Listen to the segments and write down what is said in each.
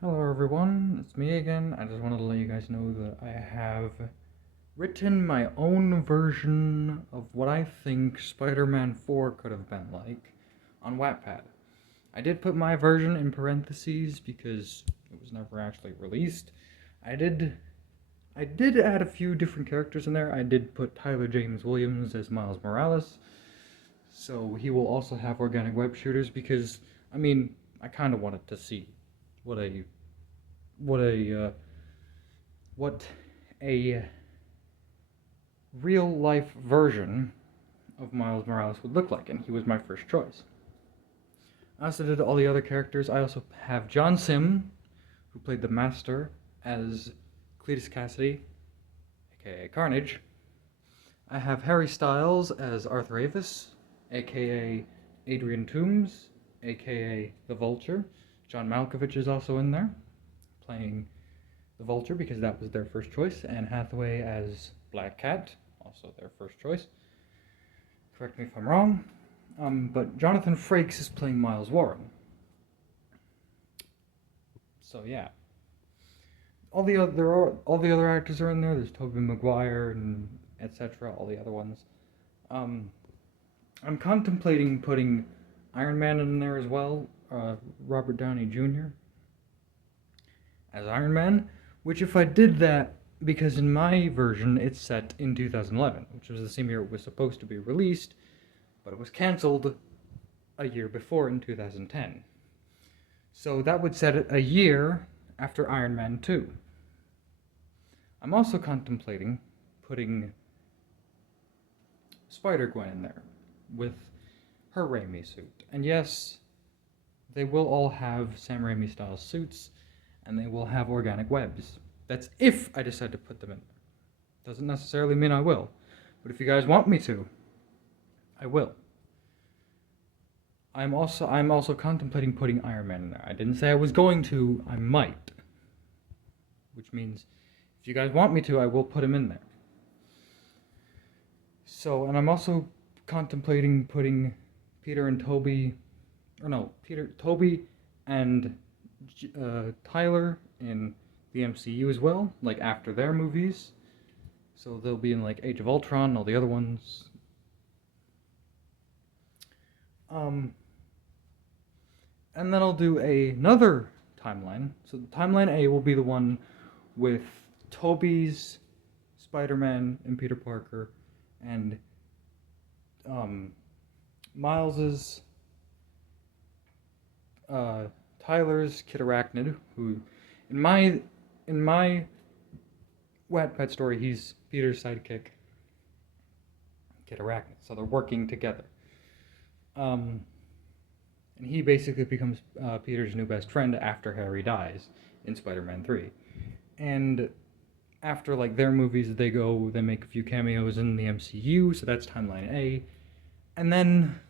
Hello everyone, it's me again. I just wanted to let you guys know that I have written my own version of what I think Spider-Man 4 could have been like on Wattpad. I did put my version in parentheses because it was never actually released. I did add a few different characters in there. I did put Tyler James Williams as Miles Morales, so he will also have organic web shooters because, I kind of wanted to see what a what a what a real life version of Miles Morales would look like, and he was my first choice. I also did all the other characters. I also have John Sim, who played the Master, as Cletus Cassidy, aka Carnage. I have Harry Styles as Arthur Avis, aka Adrian Toombs, aka the Vulture. John Malkovich is also in there, playing the Vulture because that was their first choice, and Hathaway as Black Cat, also their first choice. Correct me if I'm wrong. But Jonathan Frakes is playing Miles Warren. So yeah, all the other actors are in there. There's Tobey Maguire and etc. All the other ones. Um, I'm contemplating putting Iron Man in there as well. Robert Downey Jr. as Iron Man, which if I did that, because in my version it's set in 2011, which was the same year it was supposed to be released, but it was cancelled a year before in 2010. So that would set it a year after Iron Man 2. I'm also contemplating putting Spider-Gwen in there with her Raimi suit. And yes, they will all have Sam Raimi style suits, and they will have organic webs. That's if I decide to put them in there. Doesn't necessarily mean I will, but if you guys want me to, I will. I'm also contemplating putting Iron Man in there. I didn't say I was going to, I might. Which means if you guys want me to, I will put him in there. So, and I'm also contemplating putting Toby and Tyler in the MCU as well, like after their movies. So they'll be in like Age of Ultron and all the other ones. And then I'll do another timeline. So the timeline A will be the one with Toby's Spider-Man and Peter Parker, and Miles's Tyler's Kid Arachnid, who in my Wattpad story he's Peter's sidekick, Kid Arachnid. So they're working together. And he basically becomes Peter's new best friend after Harry dies in Spider-Man 3. And after like their movies, they make a few cameos in the MCU, so that's timeline A. And then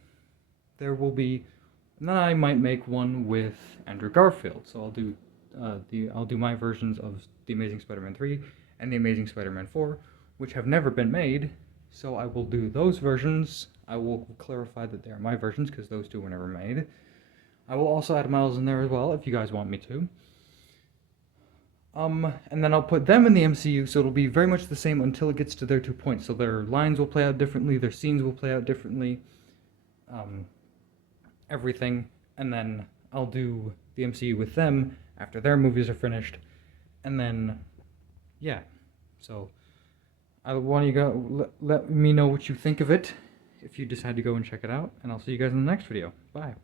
I might make one with Andrew Garfield. So I'll do my versions of The Amazing Spider-Man 3 and The Amazing Spider-Man 4, which have never been made. So I will do those versions. I will clarify that they are my versions because those two were never made. I will also add Miles in there as well if you guys want me to. And then I'll put them in the MCU, so it'll be very much the same until it gets to their 2 points. So their lines will play out differently, their scenes will play out differently, everything. And then I'll do the MCU with them after their movies are finished. And then, yeah. So I want you to let me know what you think of it if you decide to go and check it out. And I'll see you guys in the next video. Bye.